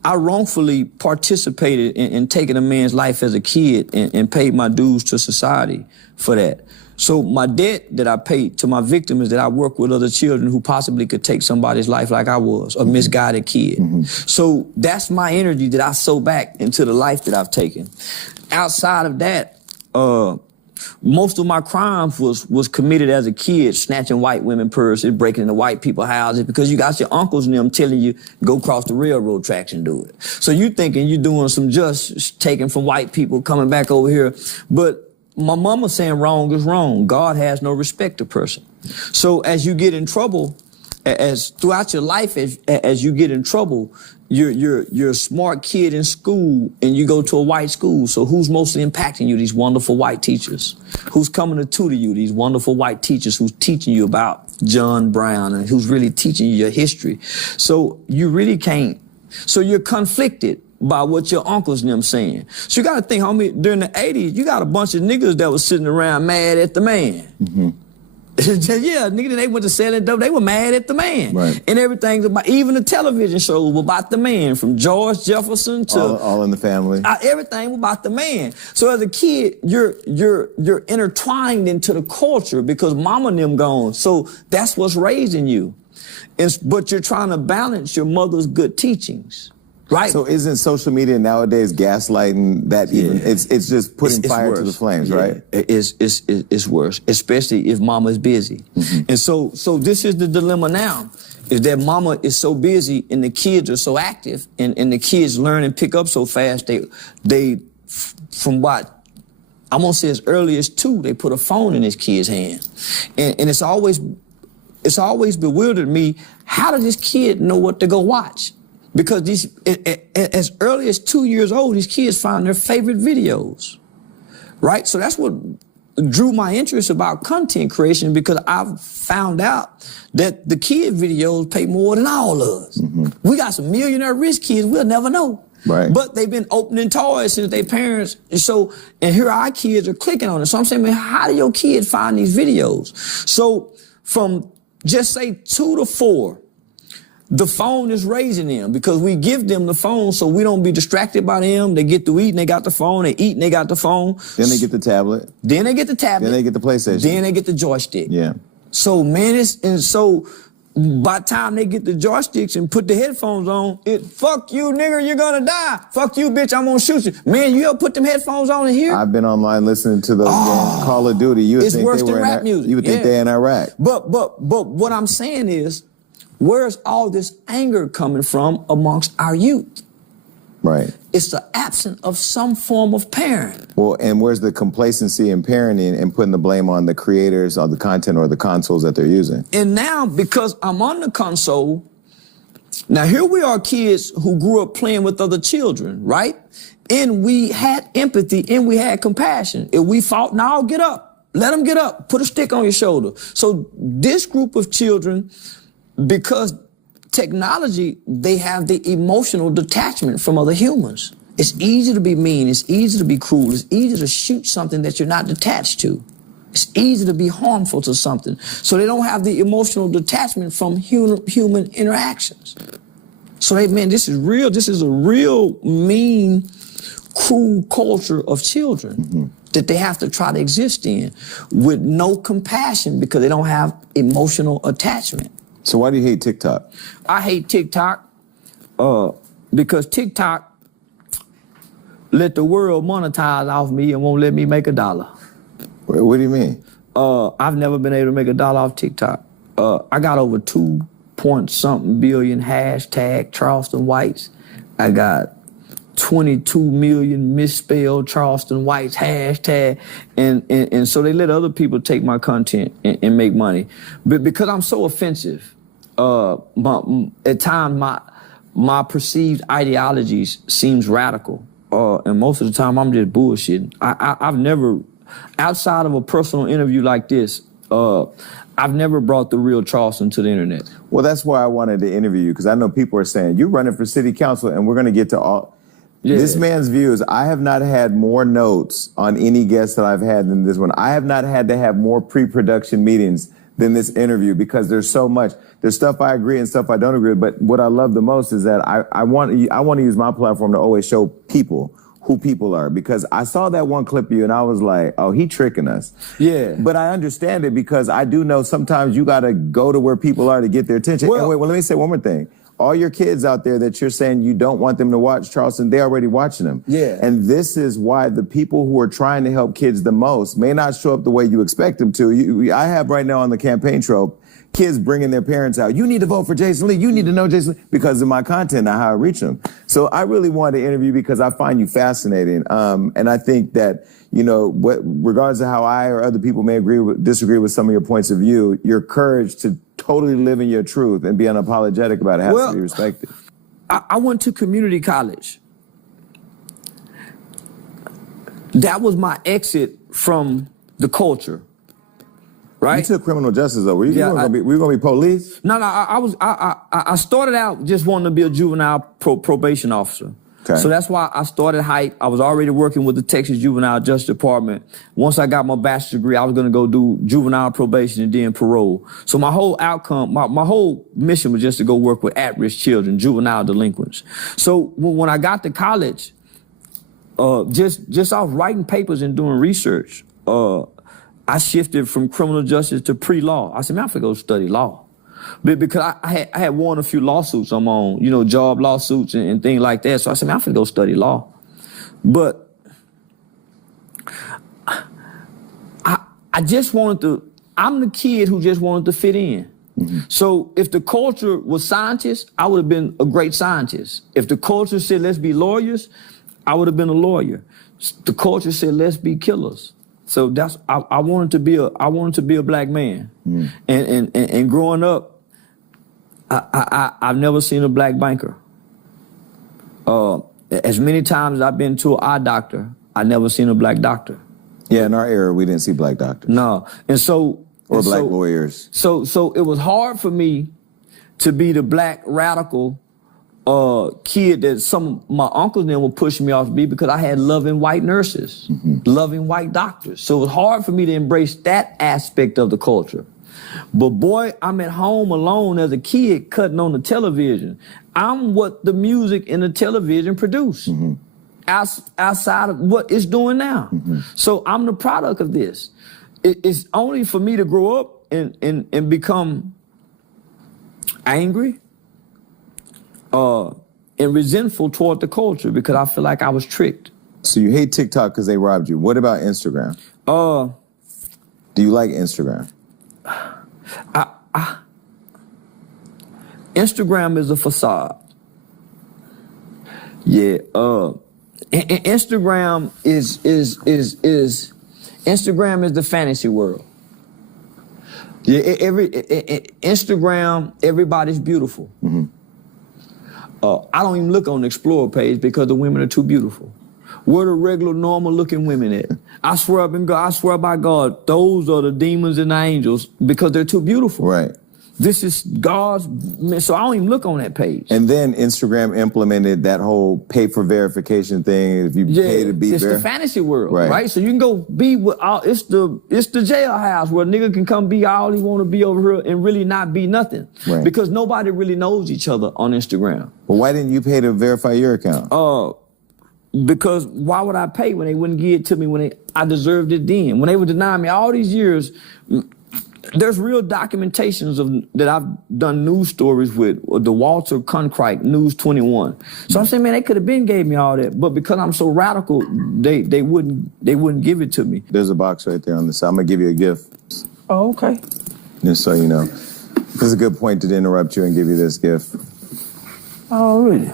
I wrongfully participated in taking a man's life as a kid and paid my dues to society for that. So my debt that I paid to my victim is that I work with other children who possibly could take somebody's life like I was, a misguided kid. So that's my energy that I sow back into the life that I've taken. Outside of that, most of my crimes was committed as a kid, snatching white women purses, breaking into white people's houses, because you got your uncles and them telling you, go cross the railroad tracks and do it. So you thinking you're doing some just taking from white people, coming back over here. But my mama saying wrong is wrong. God has no respect to person. So as you get in trouble, as throughout your life, as you get in trouble, you're a smart kid in school and you go to a white school. So who's mostly impacting you? These wonderful white teachers. Who's coming to tutor you? These wonderful white teachers who's teaching you about John Brown and who's really teaching you your history. So you really can't. So you're conflicted by what your uncles and them saying. So you got to think, homie, during the 80s, you got a bunch of niggas that was sitting around mad at the man. Yeah, nigga, they went to selling dope. They were mad at the man. Right. And everything's about, even the television shows were about the man, from George Jefferson to all in the family. Everything was about the man. So as a kid, you're intertwined into the culture because mama and them gone. So that's what's raising you. But you're trying to balance your mother's good teachings. Right. So isn't social media nowadays gaslighting that even? It's just putting fire to the flames, right? It's worse, especially if mama's busy. And so this is the dilemma now, is that mama is so busy and the kids are so active and the kids learn and pick up so fast. They from what I'm gonna say as early as 2, they put a phone in this kid's hand. And it's always bewildered me, how does this kid know what to go watch? Because as early as 2 years old, these kids find their favorite videos, right? So that's what drew my interest about content creation, because I've found out that the kid videos pay more than all of us. We got some millionaire rich kids we'll never know. Right. But they've been opening toys since their parents, and here our kids are clicking on it. So I'm saying, man, how do your kid find these videos? So from just say 2 to 4, the phone is raising them, because we give them the phone so we don't be distracted by them. They get to eat and they got the phone. They eat and they got the phone. Then they get the tablet. Then they get the tablet. Then they get the PlayStation. Then they get the joystick. Yeah. So, man, so by the time they get the joysticks and put the headphones on, fuck you, nigga, you're gonna die. Fuck you, bitch, I'm gonna shoot you. Man, you ever put them headphones on in here? I've been online listening to those games, Call of Duty. You would it's think worse they were than rap music. You would think they're in Iraq. But what I'm saying is, where's all this anger coming from amongst our youth? Right. It's the absence of some form of parent. Well, and where's the complacency in parenting and putting the blame on the creators of the content or the consoles that they're using? And now, because I'm on the console, now here we are, kids who grew up playing with other children, right? And we had empathy and we had compassion. If we fought, now get up. Let them get up. Put a stick on your shoulder. So this group of children, because technology, they have the emotional detachment from other humans. It's easy to be mean. It's easy to be cruel. It's easy to shoot something that you're not detached to. It's easy to be harmful to something. So they don't have the emotional detachment from human interactions. So this is real. This is a real mean, cruel culture of children that they have to try to exist in with no compassion, because they don't have emotional attachment. So why do you hate TikTok? I hate TikTok because TikTok let the world monetize off me and won't let me make $1. What do you mean? I've never been able to make $1 off TikTok. I got over 2-point-something billion hashtag Charleston whites. I got 22 million misspelled Charleston whites hashtag, and so they let other people take my content and make money. But because I'm so offensive, at times my perceived ideologies seems radical, and most of the time I'm just bullshitting. I've never, outside of a personal interview like this, I've never brought the real Charleston to the internet. Well, that's why I wanted to interview you, because I know people are saying, you're running for city council, and we're going to get to all... Yeah. This man's views, I have not had more notes on any guest that I've had than this one. I have not had to have more pre-production meetings than this interview, because there's so much. There's stuff I agree and stuff I don't agree with, but what I love the most is that I want to use my platform to always show people who people are, because I saw that one clip of you and I was like, oh, he tricking us. Yeah. But I understand it, because I do know sometimes you got to go to where people are to get their attention. Well, let me say one more thing. All your kids out there that you're saying you don't want them to watch Charleston, they're already watching them. Yeah. And this is why the people who are trying to help kids the most may not show up the way you expect them to. I have right now on the campaign trail, kids bringing their parents out. You need to vote for Jason Lee. You need to know Jason Lee, because of my content and how I reach them. So I really wanted to interview because I find you fascinating. And I think that, regardless of how I or other people may disagree with some of your points of view, your courage to totally live in your truth and be unapologetic about it has to be respected. I went to community college. That was my exit from the culture. Right? You took criminal justice though. Were you gonna be police? No. I started out just wanting to be a juvenile probation officer. Okay. So that's why I started Hype. I was already working with the Texas Juvenile Justice Department. Once I got my bachelor's degree, I was going to go do juvenile probation and then parole. So my whole outcome, my whole mission was just to go work with at-risk children, juvenile delinquents. So when I got to college, just off writing papers and doing research, I shifted from criminal justice to pre-law. I said, man, I'm gonna go study law. Because I had won a few lawsuits I'm on, job lawsuits and things like that. So I said, man, I'm gonna go study law. But I just wanted to, I'm the kid who just wanted to fit in. Mm-hmm. So if the culture was scientists, I would have been a great scientist. If the culture said, let's be lawyers, I would have been a lawyer. The culture said, let's be killers. So I wanted to be a black man. And growing up, I've never seen a black banker. As many times as I've been to an eye doctor, I never seen a black doctor. Yeah, in our era, we didn't see black doctors. No, or black lawyers. So it was hard for me to be the black radical kid that some of my uncles then would push me off to be, because I had loving white nurses, loving white doctors. So it was hard for me to embrace that aspect of the culture. But boy, I'm at home alone as a kid cutting on the television. I'm what the music and the television produce. Outside of what it's doing now. So I'm the product of this. It's only for me to grow up and become angry and resentful toward the culture, because I feel like I was tricked. So you hate TikTok because they robbed you. What about Instagram? Do you like Instagram? Instagram is a facade. Yeah, Instagram is Instagram is the fantasy world. Yeah, Instagram, everybody's beautiful. I don't even look on the Explore page because the women are too beautiful. Where the regular, normal-looking women at? I swear by God, those are the demons and the angels, because they're too beautiful. Right. This is God's, so I don't even look on that page. And then Instagram implemented that whole pay for verification thing. If you pay to be it's the fantasy world, right? So you can go be with all, it's the jailhouse where a nigga can come be all he want to be over here and really not be nothing. Right. Because nobody really knows each other on Instagram. Well, why didn't you pay to verify your account? Because why would I pay when they wouldn't give it to me I deserved it then? When they would deny me all these years. There's real documentations that I've done news stories with, the Walter Cronkite, News 21. So I'm saying, man, they could have been gave me all that, but because I'm so radical, they wouldn't give it to me. There's a box right there on the side. I'm gonna give you a gift. Oh, okay. Just so you know. This is a good point to interrupt you and give you this gift. Oh, really?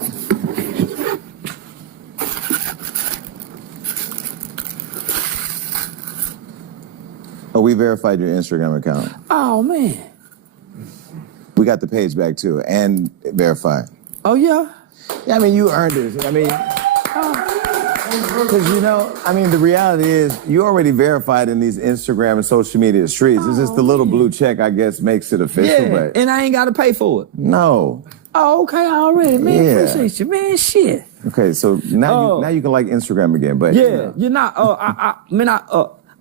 Oh, we verified your Instagram account. Oh, man. We got the page back, too, and verified. Oh, yeah? Yeah, I mean, you earned it. I mean, because, the reality is you already verified in these Instagram and social media streets. It's just the little blue check, I guess, makes it official. Yeah, but and I ain't got to pay for it. No. Oh, okay, already, man. Yeah. Appreciate you, man. Shit. Okay, so now you can like Instagram again, but yeah, you're not.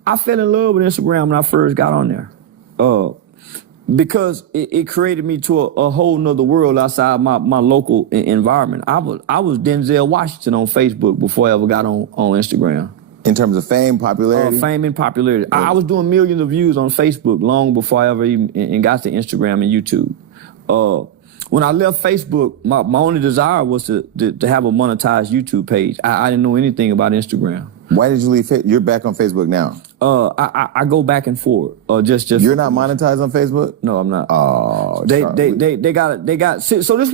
I fell in love with Instagram when I first got on there, because it created me to a whole nother world outside my local environment. I was Denzel Washington on Facebook before I ever got on Instagram. In terms of fame, popularity? Fame and popularity. Yeah. I was doing millions of views on Facebook long before I ever even got to Instagram and YouTube. When I left Facebook, my only desire was to have a monetized YouTube page. I didn't know anything about Instagram. Why did you leave? You're back on Facebook now. I go back and forth. Just you're not monetized on Facebook? No, I'm not. Oh, they got. So this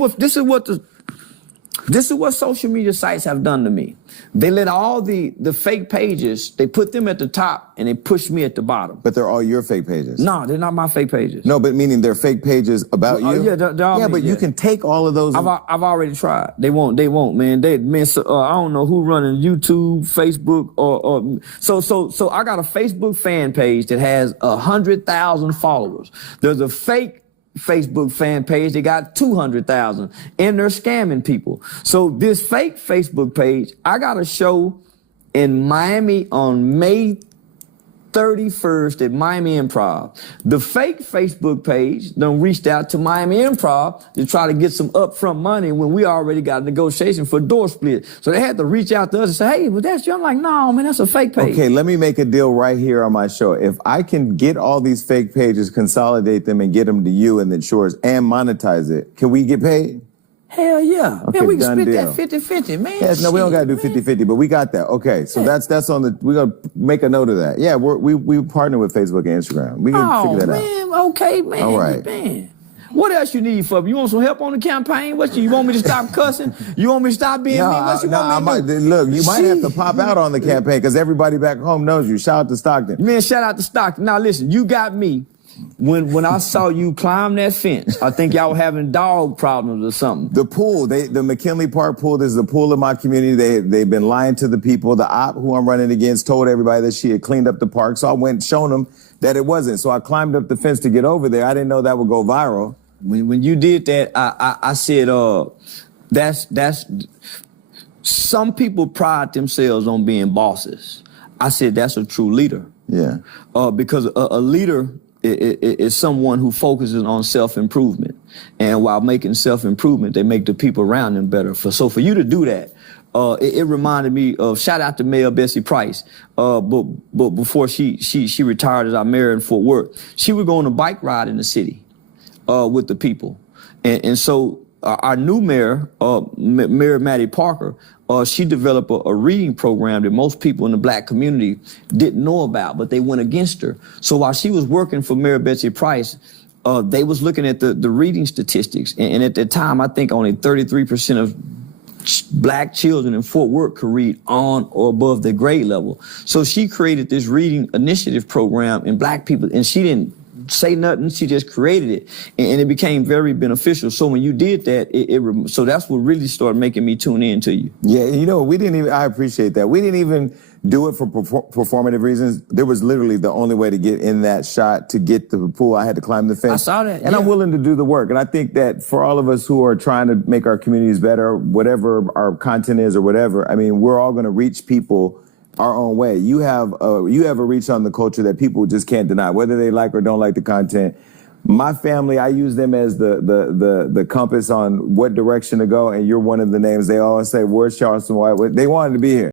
is what social media sites have done to me. They let all the fake pages, they put them at the top and they push me at the bottom. But they're all your fake pages. No, they're not my fake pages. No, but meaning they're fake pages about you? Yeah, they're all yeah, me, but you can take all of those. I've already tried. They won't, man. So, I don't know who running YouTube, Facebook, so I got a Facebook fan page that has 100,000 followers. There's a fake Facebook fan page, they got 200,000, and they're scamming people. So this fake Facebook page, I got a show in Miami on May 31st at Miami Improv. The fake Facebook page done reached out to Miami Improv to try to get some upfront money when we already got a negotiation for door split. So they had to reach out to us and say, hey, well, that's you. I'm like, no, man, that's a fake page. Okay, let me make a deal right here on my show. If I can get all these fake pages, consolidate them, and get them to you and then Shores and monetize it, can we get paid? Hell yeah. Okay, man, we can split deal. that 50-50, man. Yes, no, we don't got to do 50-50, but we got that. Okay, so that's on the, we're going to make a note of that. Yeah, we partner with Facebook and Instagram. We can figure that out. Oh, man, okay, man. All right. Man. What else you need for me? You want some help on the campaign? You want me to stop cussing? You want me to stop being mean? What you want me to do? Look, you might have to pop out on the campaign because everybody back home knows you. Shout out to Stockton. Man, shout out to Stockton. Now listen, you got me. When I saw you climb that fence, I think y'all were having dog problems or something. The pool, the McKinley Park pool, this is the pool in my community. They've been lying to the people. The op who I'm running against told everybody that she had cleaned up the park. So I went and shown them that it wasn't. So I climbed up the fence to get over there. I didn't know that would go viral. When you did that, I said, that's some people pride themselves on being bosses. I said, that's a true leader. Yeah. Because a leader is someone who focuses on self-improvement. And while making self-improvement, they make the people around them better. So for you to do that, it reminded me of, shout out to Mayor Bessie Price. But before she retired as our mayor in Fort Worth, she would go on a bike ride in the city with the people. And so our new mayor, Mayor Maddie Parker, she developed a reading program that most people in the black community didn't know about, but they went against her. So while she was working for Mayor Betsy Price, they was looking at the reading statistics. And at that time, I think only 33% of black children in Fort Worth could read on or above their grade level. So she created this reading initiative program in black people, and she didn't say nothing, she just created it, and it became very beneficial. So when you did that, so that's what really started making me tune in to you. Yeah, you know, I appreciate that. We didn't even do it for performative reasons. There was literally the only way to get in that shot, to get to the pool. I had to climb the fence. I saw that. And I'm willing to do the work. And I think that for all of us who are trying to make our communities better, whatever our content is or whatever, I mean, we're all going to reach people our own way. You have a reach on the culture that people just can't deny, whether they like or don't like the content. My family, I use them as the compass on what direction to go, and you're one of the names. They always say, where's Charleston White? They wanted to be here.